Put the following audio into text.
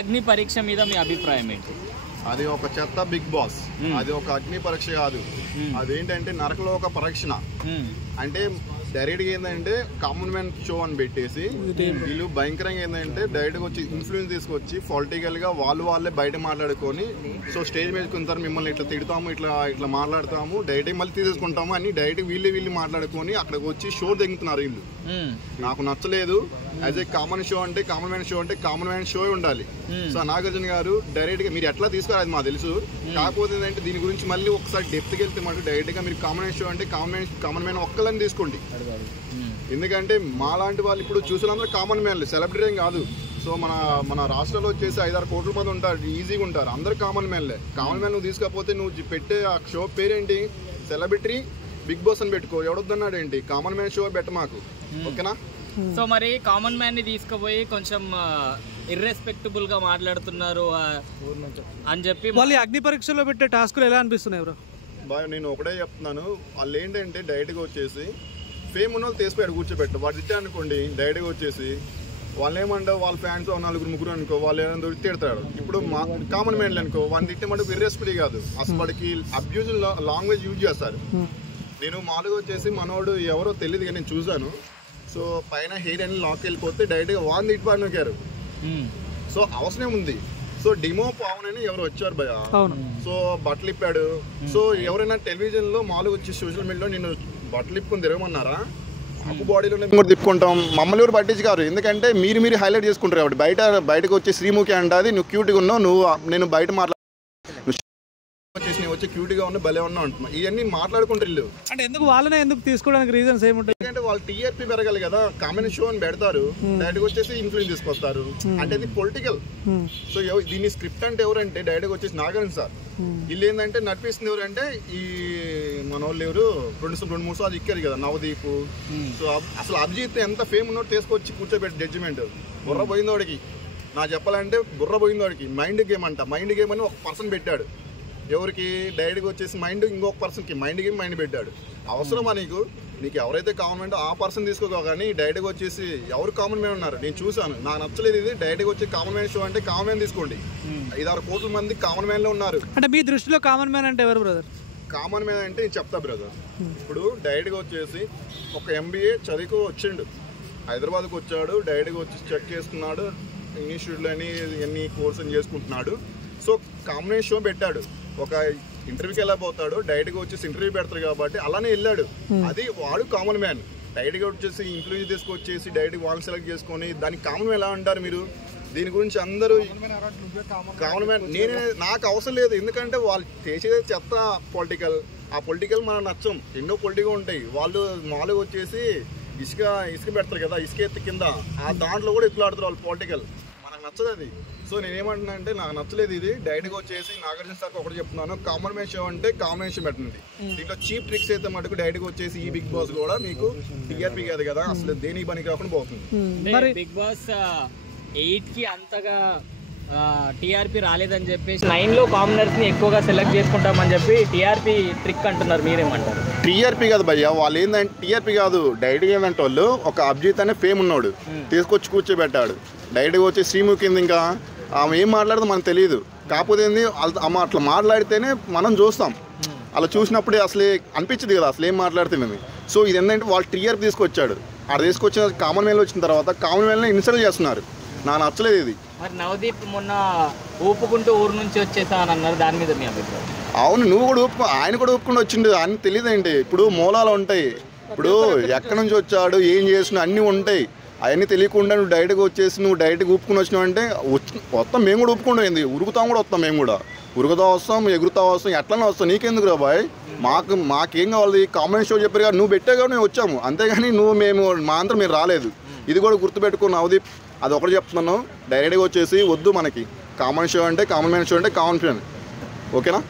అగ్ని పరీక్ష మీద మీ అభిప్రాయం ఏంటి? అది ఒక చెత్త బిగ్ బాస్. అది ఒక అగ్ని పరీక్ష కాదు, అదేంటంటే నరకలోక పరీక్షణ. అంటే డైరెక్ట్గా ఏంటంటే కామన్ మ్యాన్ షో అని పెట్టేసి వీళ్ళు భయంకరంగా ఏంటంటే డైరెక్ట్గా వచ్చి ఇన్ఫ్లుయెన్స్ తీసుకొచ్చి పొలిటికల్గా వాళ్ళే బయట మాట్లాడుకొని సో స్టేజ్ మీద కొంటారు, మిమ్మల్ని ఇట్లా తిడతాము, ఇట్లా మాట్లాడతాము, డైరెక్ట్గా మళ్ళీ తీసేసుకుంటాము అని డైరెక్ట్గా వీళ్ళు మాట్లాడుకొని అక్కడికి వచ్చి షో దిగుతున్నారు వీళ్ళు. నాకు నచ్చలేదు. యాజ్ ఏ కామన్ షో అంటే కామన్ మ్యాన్ షో అంటే కామన్ మ్యాన్ షో ఉండాలి. సో నాగార్జున గారు డైరెక్ట్గా మీరు ఎట్లా తీసుకోవాలి మాకు తెలుసు, కాకపోతే ఏంటంటే దీని గురించి మళ్ళీ ఒకసారి డెప్త్కి వెళ్తే మాట డైరెక్ట్గా మీరు కామన్ మ్యాన్ షో అంటే కామన్ మ్యాన్ ఒక్కలని తీసుకోండి. ఎందుకంటే మాలాంటి వాళ్ళు ఇప్పుడు చూసినందరూ కామన్ మ్యాన్లు, సెలబ్రిటీ ఏం కాదు. సో మన రాష్ట్రంలో వచ్చేసి 5-6 కోట్ల మంది ఉంటారు, ఈజీగా ఉంటారు, అందరు కామన్ మ్యాన్లే. కామన్ మ్యాన్ నువ్వు తీసుకపోతే నువ్వు పెట్టే ఆ షో పేరేంటి, సెలబ్రిటీ బిగ్ బాస్ అని పెట్టుకో. ఎవడొద్దన్నాడు ఏంటి, కామన్ మ్యాన్ షో పెట్ట మాకు, ఓకేనా? సో మరి కామన్ మ్యాన్ ని తీసుకుపోయి కొంచెం ఇర్రెస్పెక్టబుల్ గా మాట్లాడుతున్నారు అని చెప్పి వాళ్ళు అగ్ని పరీక్షలో పెట్టే టాస్కులు ఎలా అనిపిస్తున్నాయి బ్రో? బాయ్ నేను ఒకటే చెప్తున్నాను, వాళ్ళు ఏంటంటే డైరెక్ట్గా వచ్చేసి ఫేమ్ ఉన్న వాళ్ళు తీసిపోయాడు కూర్చోబెట్టు, వాడు తిట్టే అనుకోండి డైరెక్ట్గా వచ్చేసి వాళ్ళు ఏమంటావు, వాళ్ళ ఫ్యాన్స్ 4-3 అనుకో, వాళ్ళు ఏమైనా దొరికి తిడతాడు. ఇప్పుడు మా కామన్ మ్యాన్లు అనుకో, వాళ్ళని తిట్టే మటుకు ఇర్రెస్పెక్ట్ కాదు, అసలు వాడికి అబ్యూజ్ లాంగ్వేజ్ యూజ్ చేస్తారు. నేను మామూలుగా వచ్చేసి మనోడు ఎవరో తెలియదు కానీ నేను చూశాను. సో పైన హెయిర్ అని లాక్ వెళ్ళిపోతే డైరెక్ట్గా వాన్ తిట్టిపాడు నొక్కారు. సో అవసరం ఉంది. సో డిమో పవన్ అని ఎవరు వచ్చారు భయ, సో బట్టలు ఇప్పాడు. సో ఎవరైనా టెలివిజన్ లో మామూలుగా వచ్చి సోషల్ మీడియాలో నేను బట్టలు ఇప్పుకొని తిరగమన్నారా? అప్పు బాడీలో కూడా తిప్పుకుంటాం, మమ్మల్ని ఎవరు పట్టించుకారు. ఎందుకంటే మీరు హైలైట్ చేసుకుంటారు కాబట్టి. బయటకు వచ్చి శ్రీముఖి అంటది నువ్వు క్యూట్గా ఉన్నావు, నేను బయట వచ్చి క్యూట్గా ఉన్నా భలే ఉన్నా అంటున్నా, ఇవన్నీ మాట్లాడుకుంటారు వీళ్ళు. అంటే ఎందుకు తీసుకోవడానికి రీజన్స్ ఏముంటాయి? ఎందుకంటే వాళ్ళు టీఆర్పీ పెరగాలి కదా, కామన్ షో అని పెడతారు, డైరెక్ట్గా వచ్చేసి ఇన్ఫ్లుయెన్స్ తీసుకొస్తారు. అంటే అది పొలిటికల్. సో దీని స్క్రిప్ట్ అంటే ఎవరంటే డైరెక్ట్గా వచ్చేసి నాగార్జున సార్. వీళ్ళు ఏంటంటే నడిపిస్తుంది ఎవరంటే ఈ మన వాళ్ళు ఎవరు 2-3 సార్లు ఇక్కారు కదా, నవదీప్. సో అసలు అభిజిత్ ఎంత ఫేమ్ ఉన్నట్టు తీసుకొచ్చి కూర్చోబెట్టి జడ్జిమెంట్ బుర్ర పోయిందోడికి. నాకు చెప్పాలంటే బుర్ర పోయిందోడికి. మైండ్ గేమ్ అని ఒక పర్సన్ పెట్టాడు. ఎవరికి డైరెక్ట్గా వచ్చేసి మైండ్ ఇంకొక పర్సన్కి మైండ్ పెట్టాడు. అవసరమా నీకు ఎవరైతే కామన్ మ్యాన్ ఆ పర్సన్ తీసుకోగా, కానీ డైరెక్ట్గా వచ్చేసి ఎవరు కామన్ మ్యాన్ ఉన్నారు నేను చూసాను, నాకు నచ్చలేదు ఇది. డైరెక్ట్గా వచ్చి కామన్ మ్యాన్ షో అంటే కామన్ మ్యాన్ తీసుకోండి. 5-6 కోట్ల మంది కామన్ మ్యాన్లో ఉన్నారు. అంటే మీ దృష్టిలో కామన్ మ్యాన్ అంటే ఎవరు బ్రదర్? కామన్ మ్యాన్ అంటే నేను చెప్తా బ్రదర్. ఇప్పుడు డైరెక్ట్గా వచ్చేసి ఒక MBA చదువుకు వచ్చిండు, హైదరాబాద్కి వచ్చాడు, డైరెక్ట్గా వచ్చి చెక్ చేసుకున్నాడు, ఇన్స్టిట్యూట్లో ఎన్ని కోర్సులు చేసుకుంటున్నాడు. సో కామన్ షో పెట్టాడు. ఒక ఇంటర్వ్యూకి వెళ్ళబోతాడు, డైరెక్ట్గా వచ్చేసి ఇంటర్వ్యూ పెడతారు కాబట్టి అలానే వెళ్ళాడు. అది వాడు కామన్ మ్యాన్. డైరెక్ట్గా వచ్చేసి ఇన్ఫ్లుయెన్స్ తీసుకొచ్చేసి డైరెక్ట్గా వాళ్ళని సెలెక్ట్ చేసుకొని దానికి కామన్ మ్యాన్ ఎలా అంటారు మీరు? దీని గురించి అందరూ కామన్ మ్యాన్ నాకు అవసరం లేదు. ఎందుకంటే వాళ్ళు చేసేది చెత్త పొలిటికల్. ఆ పొలిటికల్ మనం నచ్చం, ఎన్నో పొలిటికల్ ఉంటాయి. వాళ్ళు మామూలుగా వచ్చేసి ఇసుక పెడతారు కదా, ఇసుక ఎత్తి కింద, ఆ దాంట్లో కూడా ఎత్తులాడుతారు వాళ్ళు పొలిటికల్. మనకు నచ్చదు అది. సో నేనేమంటున్నా అంటే నాకు నచ్చలేదు ఇది. డైరెక్ట్గా వచ్చేసి నాగార్జున సార్ ఒకటి చెప్తున్నాను, కామన్ మ్యాన్ షో అంటే కాంబినేషన్ పెట్టండి. దీంట్లో చీప్ ట్రిక్స్ అయితే మటుకు డైరెక్ట్గా వచ్చేసి ఈ బిగ్ బాస్ కూడా మీకు టీఆర్పీ కాదు కదా, అసలు దేనికి పని కాకుండా పోతుంది. బిగ్ బాస్ 8 కి అంతగా టీఆర్పీ రాలేదని చెప్పేసి 9 లో కామనర్స్ ని ఎక్కువగా సెలెక్ట్ చేసుకుంటామని చెప్పి టీఆర్పీ ట్రిక్ అంటున్నారు, మీరేమంటారు? టీఆర్పీ కాదు భయ్య, వాళ్ళు ఏంటంటే టీఆర్పీ కాదు, డైరెక్ట్గా ఏంటంటే వాళ్ళు ఒక అభిజిత్ అనే ఫేమ్ ఉన్నాడు తీసుకొచ్చి కూర్చోబెట్టాడు. డైరెక్ట్గా వచ్చి శ్రీముఖి ఇంకా ఆమె ఏం మాట్లాడుతుందో మనకు తెలియదు. కాకపోతే ఏంది ఆమె అట్లా మాట్లాడితేనే మనం చూస్తాం, అలా చూసినప్పుడే అసలే అనిపించదు కదా అసలు ఏం మాట్లాడుతుంది. సో ఇది ఏంటంటే వాళ్ళు టీఆర్పీ తీసుకొచ్చాడు, అక్కడ తీసుకొచ్చిన కామన్ మ్యాన్లో వచ్చిన తర్వాత కామన్ మ్యాన్లో ఇన్సల్ట్ చేస్తున్నారు. నాకు నచ్చలేదు ఇది. మరి నవదీప్ మొన్న ఊపుకుంటూ ఊరు నుంచి వచ్చేసా అని అన్నారు, దాని మీద మీ అభిప్రాయం? అవును, నువ్వు కూడా ఆయన కూడా ఊపుకుండా వచ్చిండు, ఆయన తెలియదేంటి? ఇప్పుడు మూలాలు ఉంటాయి, ఇప్పుడు ఎక్కడి నుంచి వచ్చాడు ఏం చేసినా అన్నీ ఉంటాయి. అవన్నీ తెలియకుండా నువ్వు డైరెక్ట్గా వచ్చేసి నువ్వు డైరెక్ట్గా ఊపుకుని వచ్చినావు అంటే వస్తాం మేము కూడా ఊపుకుంటాం. ఏంది ఉరుకుతాం కూడా వస్తాం, మేము కూడా ఉరుకుతా వస్తాం, ఎగురుతా వస్తాం, ఎట్లనే వస్తాం. నీకెందుకు రా బాయ్, మాకేం కావాలి? కామన్ షో చెప్పారు కదా, నువ్వు పెట్టే కానీ మేము వచ్చాము, అంతేగాని మేము మా అంతా మీరు రాలేదు. ఇది కూడా గుర్తుపెట్టుకుని నవదీప్, అది ఒకటి చెప్తున్నాను, డైరెక్ట్గా వచ్చేసి వద్దు మనకి. కామన్ షో అంటే కామన్ మ్యాన్ షో అంటే కామన్ ఫ్యాన్, ఓకేనా?